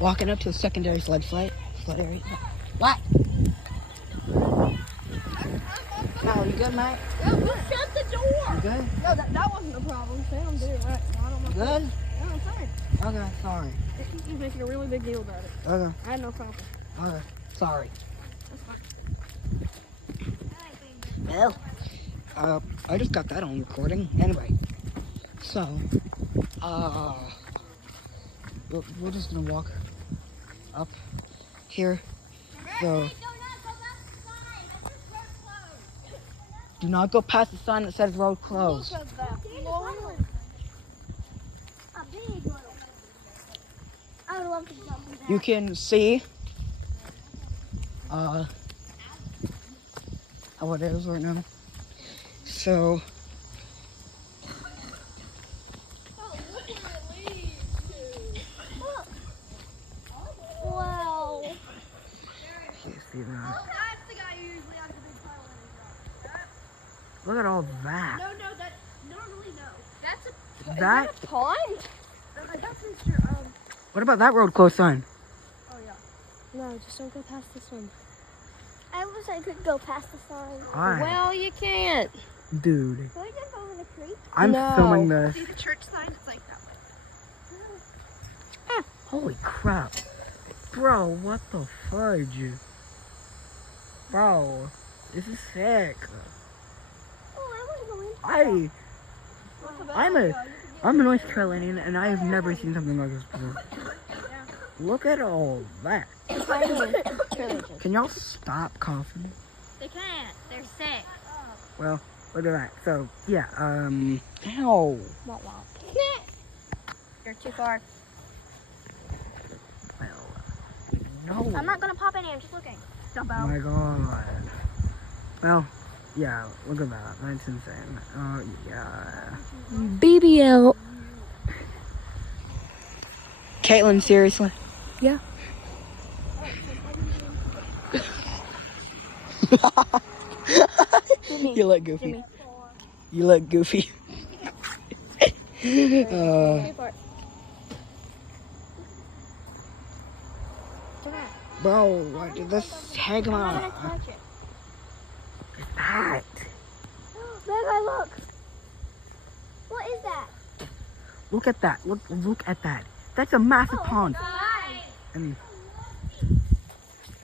Walking up to a secondary flood area. What? Mal, you good, mate? Yeah, just shut the door. You good? No, that wasn't a problem. Sam did it right. No, I don't know. Good? No, I'm fine. Okay, sorry. He's making a really big deal about it. Okay. I had no problem. Okay, sorry. That's fine. Well, I just got that on recording. Anyway, so, we're just gonna walk up here. So, do not go past the sign that says road closed. Look at that. A big one. I would love to jump in that. You can see, how it is right now. So, Wow. can't see that. That's the guy who usually has the big pile in his yard. Look at all that. No, that normally no. That's a That? Is that a pond? That's Mr. What about that road closed sign? Oh yeah. No, just don't go past this one. I wish I could go past the sign. Alright. Well, you can't. Dude, Can we jump over the creek? I'm No. filming this. See the church sign? It's like that way. Holy crap. Bro, what the fudge? Bro, this is sick. Oh, I want to go in. I'm a North Carolinian and I have never seen something like this before. Look at all that. Can y'all stop coughing? They can't. They're sick. Well, look at that. So, yeah, ow. You're too far. Well, no. I'm not going to pop any. I'm just looking. Jump Oh out. my god. Well, yeah, look at that. That's insane. Oh, yeah. BBL. Caitlin, seriously? Yeah. You look goofy. You look goofy. Bro, what did this tag I'm on? not going to touch it. That. There, guy, look. What is that? Look at that. Look at that. That's a massive pond. Hi. I mean,